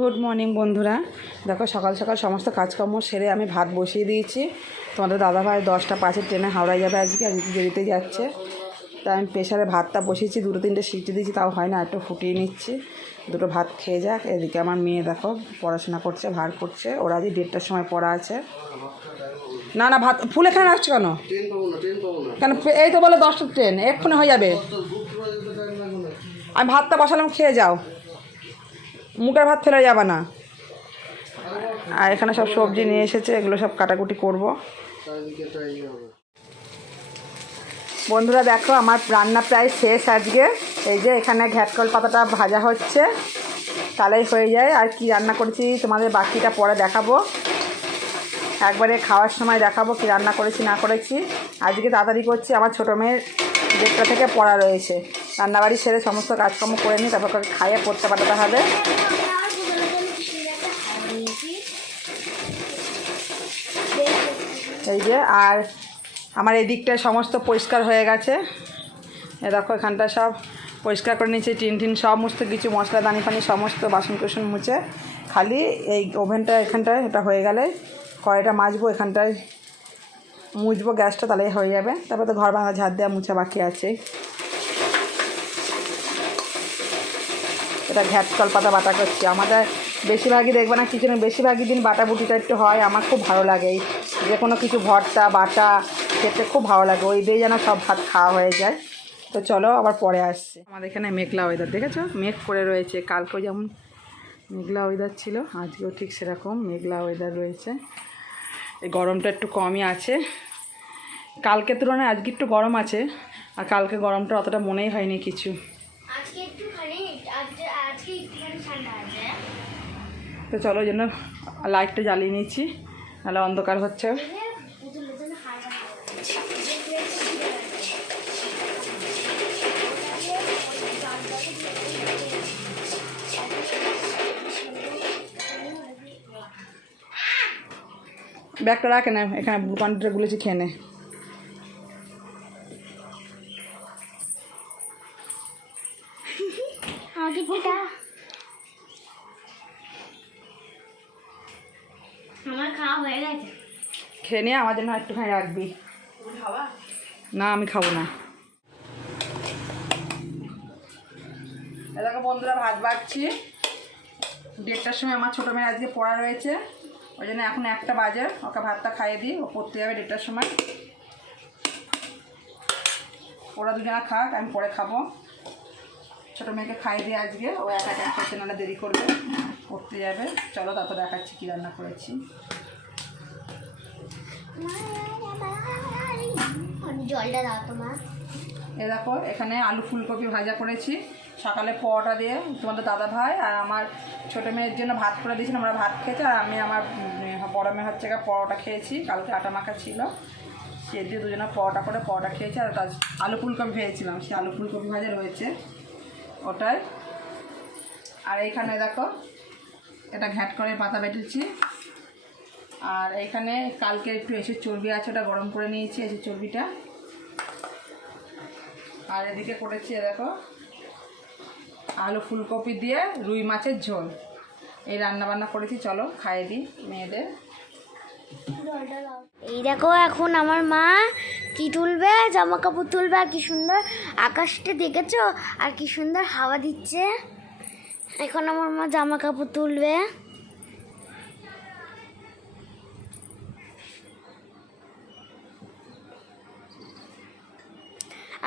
Good morning বন্ধুরা। দেখো সকাল সকাল সমস্ত কাজকর্ম সেরে আমি ভাত বসিয়ে দিয়েছি। তোমাদের দাদাভাই দশটা পাঁচের ট্রেনে হাওড়ায় যাবে আজকে আজকে দেরিতে যাচ্ছে। তাই আমি প্রেশারে ভাতটা বসিয়েছি দুটো তিনটে সিটি দিয়েছি তাও হয় না একটু ফুটিয়ে নিচ্ছি। দুটো ভাত খেয়ে যাক এদিকে আমার মেয়ে দেখো পড়াশোনা করছে ভার করছে ওরা আজ দেড়টার সময় পড়া আছে। না না ভাত ফুল এখানে রাখছো কেন? কেন এই তো বলে দশটার ট্রেন এক্ষুনি হয়ে যাবে। আমি ভাতটা বসালাম খেয়ে যাও। মুখের ভাত ফেলে যাবে না। আর এখানে সব সবজি নিয়ে এসেছে, এগুলো সব কাটাকুটি করব। বন্ধুরা দেখো, আমার রান্না প্রায় শেষ আজকে। এই যে এখানে ঘ্যাটকল পাতাটা ভাজা হচ্ছে, তাহলেই হয়ে যায়। আর কি রান্না করেছি তোমাদের বাকিটা পরে দেখাবো। একবারে খাওয়ার সময় দেখাবো কি রান্না করেছি, না করেছি। আজকে তাড়াতাড়ি করছি, আমার ছোটো মেয়ের দেড়টা থেকে পড়া রয়েছে। রান্নাবাড়ি সেরে সমস্ত কাজকর্ম করে নিই তারপর খাইয়ে পড়তে পাঠাতে হবে। এই যে, আর আমার এই দিকটায় সমস্ত পরিষ্কার হয়ে গেছে। এ দেখো, এখানটা সব পরিষ্কার করে নিয়েছি, টিন টিন সমস্ত কিছু, মশলা, দানি ফানি সমস্ত বাসন কুসন মুছে। খালি এই ওভেনটা এখানটায়, এটা হয়ে গেলে কড়াইটা মাজবো, এখানটায় মুছবো গ্যাসটা তাহলেই হয়ে যাবে। তারপরে তো ঘর ভাঙা ঝাড় দেওয়া মুছা বাকি আছে। এটা ঘ্যাট পাতা বাটা করছি। আমাদের বেশিরভাগই দেখবে না কিছু না বেশিরভাগই দিন বাটা বুটিটা একটু হয়। আমার খুব ভালো লাগে যে কোনো কিছু ভর্তা, বাটা খেতে খুব ভালো লাগে। ওই দিয়ে যেন সব ভাত খাওয়া হয়ে যায়। তো চলো আবার পরে আসছে। আমাদের এখানে মেঘলা ওয়েদার দেখেছ? মেঘ করে রয়েছে। কালকেও যেমন মেঘলা ওয়েদার ছিল, আজকেও ঠিক সেরকম মেঘলা ওয়েদার রয়েছে। এই গরমটা একটু কমই আছে। কালকে তুলনায় আজকে একটু গরম আছে, আর কালকে গরমটা অতটা মনেই হয়নি কিছু আজকে একটুখানি আজকে আজকে একটুখানি ঠান্ডা আছে তো চলো জন্য লাইটটা জ্বালিয়ে নিচ্ছি নাহলে অন্ধকার হচ্ছে। ব্যাগটা রাখে না এখানে পানিটা গুলেছি, খেয়ে নে। আমাকে আমার খাওয়া হয়ে গেছে। খেয়ে নিয়ে আমার জন্য একটুখানি রাখবি। না, আমি খাব না। এ দেখো বন্ধুরা, ভাত বাড়ছি। দেড়টার সময় আমার ছোটো মেয়ে আজকে পড়া রয়েছে। ওই জন্য এখন একটা বাজে। ওকে ভাতটা খাইয়ে দিই, ও পড়তে যাবে দেড়টার সময়। ওরা দুজনা খাক, আমি পরে খাব। ছোটো মেয়েকে খাইয়ে দিই আজকে। ও একা একা খেতে নাহলে দেরি করবে। পড়তে যাবে। চলো তারপর দেখাচ্ছি কী রান্না করেছি। জলটা দাও তোমার এ দেখো এখানে আলু ফুলকপি ভাজা করেছি। সকালে পরোটা দিয়ে তোমাদের দাদা ভাই আর আমার ছোটো মেয়ের জন্য ভাত করে দিয়েছিলাম আমরা ভাত খেয়েছি আর আমি আমার বড় মেয়ে হচ্ছে পরোটা খেয়েছি। কালকে আটা মাখা ছিল। সে দিয়ে দুজনে পরোটা করে পরোটা খেয়েছি আর তার আলু ফুলকপি ভেজেছিলাম। সে আলু ফুলকপি ভাজা রয়েছে ওটাই। আর এইখানে দেখো এটা ঘ্যাট করে পাতা বেটেছি। আর এখানে কালকে একটু এসে চর্বি আছে, ওটা গরম করে নিয়েছি এসে চর্বিটা। আর এদিকে করেছি দেখো, আলু ফুলকপি দিয়ে রুই মাছের ঝোল। এই রান্না বান্না করেছি, চলো খাইয়ে দিই মেয়েদের। এই দেখো এখন আমার মা কি তুলবে জামা কাপড় তুলবে, আর কি সুন্দর আকাশটা দেখেছ? আর কি সুন্দর হাওয়া দিচ্ছে। এখন আমার মা জামা কাপড় তুলবে।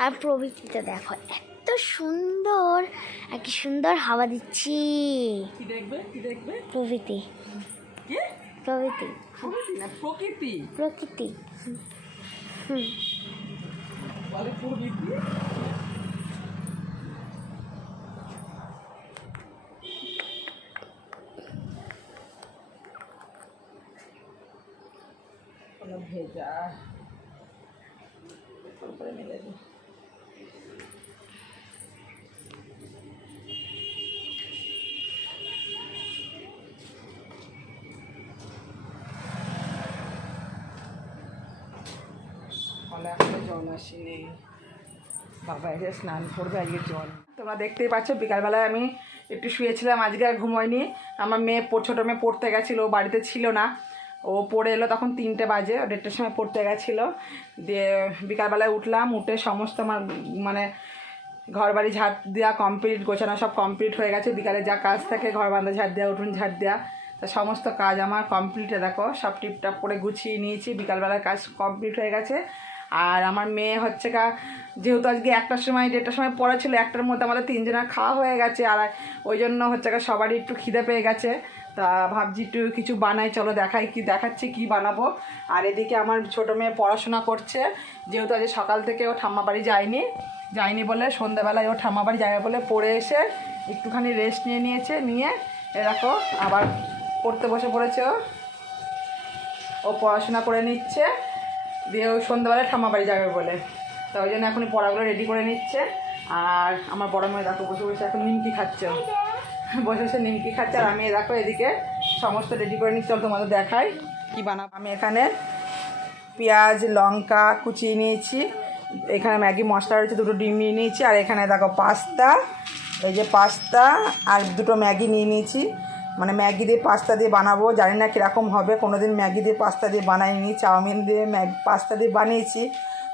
আর প্রবৃতিটা দেখো এত সুন্দর আর কি সুন্দর হাওয়া দিচ্ছি। প্রভৃতি। প্রকৃতি প্রকৃতি। প্রকৃতি। হুম বলে প্রকৃতি কোনো ভেজা তারপরে মেলে দিই কলে আসলে জল আসেনি বাবা, এসে স্নান করবে আজকে জল। তোমরা দেখতেই পাচ্ছ, বিকালবেলায় আমি একটু শুয়েছিলাম, আজকে আর ঘুমোয়নি। আমার মেয়ে ছোটো মেয়ে পড়তে গেছিল, ও বাড়িতে ছিল না। ও পড়ে এলো তখন তিনটে বাজে দেড়টার সময় পড়তে গেছিল। দিয়ে বিকালবেলায় উঠলাম, উঠে সমস্ত আমার মানে ঘর বাড়ি ঝাড় দেওয়া কমপ্লিট গোছানো সব কমপ্লিট হয়ে গেছে। বিকালে যা কাজ থাকে, ঘর বান্ধা ঝাড় দেওয়া, উঠুন ঝাড় দেওয়া, তা সমস্ত কাজ আমার কমপ্লিটে দেখো, সব টিপটাপ করে গুছিয়ে নিয়েছি। বিকালবেলার কাজ কমপ্লিট হয়ে গেছে। আর আমার মেয়ে হচ্ছে কা যেহেতু আজকে একটার সময়, দেড়টার সময় পড়া ছিল, একটার মধ্যে আমাদের তিনজনের খাওয়া হয়ে গেছে, আর ওই জন্য হচ্ছে কা সবারই একটু খিদে পেয়ে গেছে। তা ভাবছি একটু কিছু বানাই, চলো দেখাই কি, দেখাচ্ছি কি বানাবো। আর এদিকে আমার ছোটো মেয়ে পড়াশোনা করছে, যেহেতু আজ সকাল থেকে ও ঠাম্মা বাড়ি যায়নি যায়নি বলে সন্ধ্যাবেলায় ও ঠাম্মা বাড়ি যাবে বলে পড়ে এসে একটুখানি রেস্ট নিয়ে নিয়েছে, নিয়ে এ দেখো আবার পড়তে বসে পড়েছে ও। ও পড়াশোনা করে নিচ্ছে। দিয়ে ওই সন্ধ্যাবেলায় ঠাম্মা বাড়ি যাবে বলে। তো ওই জন্য এখন পড়াগুলো রেডি করে নিচ্ছে। আর আমার বড় মেয়ে দেখো, বসে বসে এখন নিমকি খাচ্ছে। বসে বসে নিমকি খাচ্ছে, আর আমি দেখো এদিকে সমস্ত রেডি করে নিচ্ছি। তোমাদের দেখাই কি বানাবো। আমি এখানে পেঁয়াজ, লঙ্কা কুচিয়ে নিয়েছি। এখানে ম্যাগি মশলা রয়েছে, দুটো ডিম নিয়ে নিয়েছি। আর এখানে দেখো পাস্তা, এই যে পাস্তা আর দুটো ম্যাগি নিয়ে নিয়েছি। মানে ম্যাগি দিয়ে পাস্তা দিয়ে বানাবো। জানি না কীরকম হবে। কোনো দিন ম্যাগি দিয়ে পাস্তা দিয়ে বানাইনি। চাউমিন দিয়ে ম্যাগ পাস্তা দিয়ে বানিয়েছি।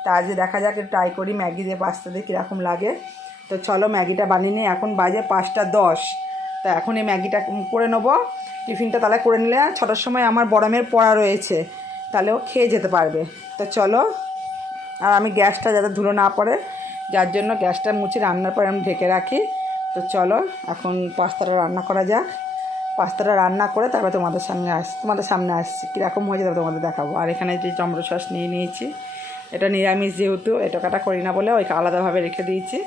তা আজ দেখা যাক ট্রাই করি ম্যাগি দিয়ে পাস্তা দিয়ে কীরকম লাগে। তো চলো ম্যাগিটা বানিয়ে নিই। এখন বাজে পাঁচটা দশ। তা এখন এই ম্যাগিটা করে নেব। টিফিনটা তাহলে করে নিলে ছটার সময় আমার বড় মেয়ের পড়া রয়েছে। তাহলে ও খেয়ে যেতে পারবে। তো চলো। আর আমি গ্যাসটা যাতে ধুলো না পড়ে, যার জন্য গ্যাসটা মুছে রান্নার পরে আমি ঢেকে রাখি। তো চলো, এখন পাস্তাটা রান্না করা যাক। পাস্তাটা রান্না করে তারপরে তোমাদের সামনে আস, তোমাদের সামনে আসছি। কীরকম হয়েছে তারপর তোমাদের দেখাবো। আর এখানে যে টমেটো সস নিয়ে নিয়েছি, এটা নিরামিষ যেহেতু, এটা কাটা করি না বলে ওই আলাদাভাবে রেখে দিয়েছি।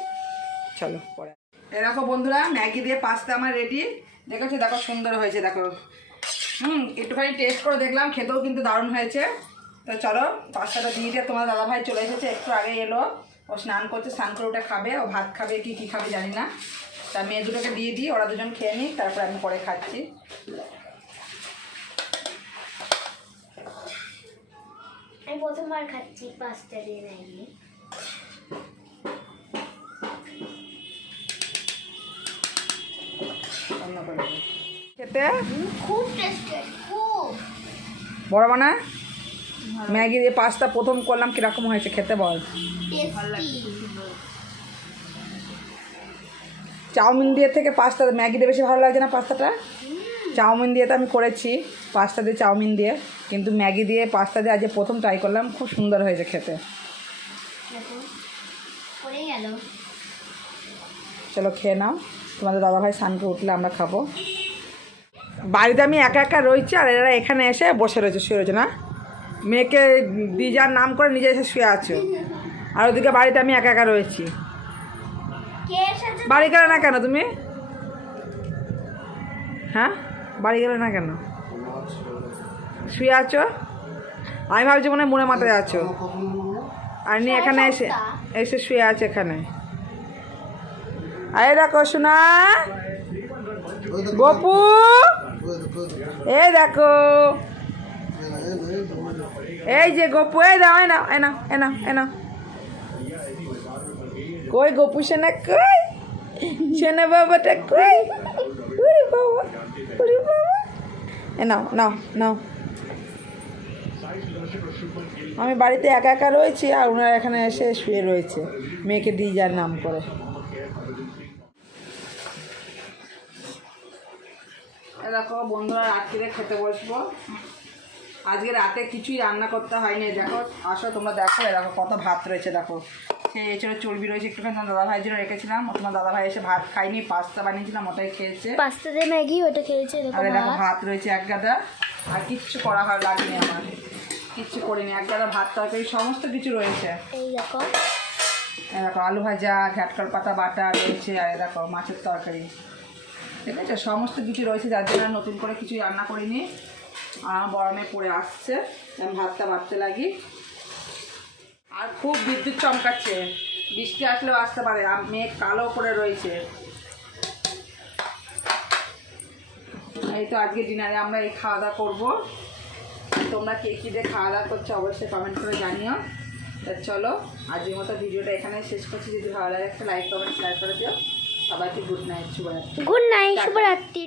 চলো, পরে। এরকম বন্ধুরা, ম্যাগি দিয়ে পাস্তা আমার রেডি। দেখেছ? দেখো, সুন্দর হয়েছে, দেখো। হুম, একটুখানি টেস্ট করে দেখলাম, খেতেও কিন্তু দারুণ হয়েছে। তো চলো, পাস্তাটা দিয়ে দিয়ে তোমার দাদাভাই চলে এসেছে, একটু আগে এলো। ও স্নান করছে, স্নান করে ওটা খাবে। ও ভাত খাবে, কি, কী খাবে জানি না। তা মেয়ে দুটোকে দিয়ে দিই ওরা দুজন খেয়ে নিই তারপরে আমি পরে খাচ্ছি। আমি প্রথমবার খাচ্ছি পাস্তা দিয়ে দিই। খেতে? খুব টেস্টেড খুব। বড় বানায়? ম্যাগি দিয়ে পাস্তা প্রথম করলাম কীরকম হয়েছে খেতে বল। টেস্টি চাউমিন দিয়ে থেকে পাস্তা ম্যাগি দিয়ে বেশি ভালো লাগছে না পাস্তাটা? চাউমিন দিয়ে তো আমি করেছি পাস্তা দিয়ে চাউমিন দিয়ে। কিন্তু ম্যাগি দিয়ে পাস্তা দিয়ে আজকে প্রথম ট্রাই করলাম খুব সুন্দর হয়েছে খেতে। চলো খেয়ে নাও। তোমাদের দাদাভাই স্নানকে উঠলে আমরা খাব। বাড়িতে আমি একা একা রয়েছি আর এরা এখানে এসে বসে রয়েছে শুয়ে রয়েছে না? মেয়েকে দিজার নাম করে নিজে এসে শুয়ে আছো। আর ওদিকে বাড়িতে আমি একা একা রয়েছি। বাড়ি গেলে না কেন তুমি? হ্যাঁ? বাড়ি গেলে না কেন? শুয়ে আছো? আমি ভাবছি মনে মনে মাথায় আছো। আর নি এখানে এসে এসে শুয়ে আছে এখানে। আরে দেখো শোনা গপু। ওই দেখো, এই যে গপু এই দাও এই নাও এ নাও এ নাও এ নাও। কই গপু সেনা কই? সেনা বাবাটা কই? ওরে বাবা ওরে বাবা। নাও নাও নাও। আমি বাড়িতে একা একা রয়েছি আর ওনারা এখানে এসে শুয়ে রয়েছে। মেয়েকে যার নাম করে। দেখো, বন্ধুরা, রাত্রিরে খেতে বসবো। আজকে রাতে কিছুই রান্না করতে হয়নি। দেখো আসো তোমরা দেখো দেখো কত ভাত রয়েছে দেখো। সেই এছাড়া চর্বি রয়েছে একটুখানি দাদাভাইয়ের জন্য রেখেছিলাম। তোমার দাদাভাই এসে ভাত খাইনি পাস্তা বানিয়েছিলাম ওটাই খেয়েছে। পাস্তা দিয়ে ম্যাগি ওটা খেয়েছে আর দেখো ভাত। রয়েছে এক গাদা আর কিচ্ছু করা হয় লাগেনি আমার। কিচ্ছু করিনি এক গাদা ভাত তরকারি সমস্ত কিছু রয়েছে। এই দেখো। দেখো আলু ভাজা ঘ্যাটকল পাতা বাটা রয়েছে আর দেখো মাছের তরকারি। ঠিক আছে সমস্ত কিছু রয়েছে যার জন্য নতুন করে কিছুই রান্না করিনি। গরমে পড়ে আসছে, আমি ভাতটা বাড়তে লাগি। আর খুব বিদ্যুৎ চমকাচ্ছে, বৃষ্টি আসলেও আসতে পারে মেঘ কালো করে রয়েছে। এই তো আজকে ডিনারে আমরা এই খাওয়া দাওয়া করব। তোমরা কে কী দিয়ে খাওয়া দাওয়া করছ অবশ্যই কমেন্ট করে জানিও। তা চলো, আজকের মতো ভিডিওটা এখানে শেষ করছি। যদি ভালো লাগে একটা লাইক কমেন্ট শেয়ার করে দিও। সবাইকে গুড নাইট শুভরাত্রি। গুড নাইট শুভরাত্রি।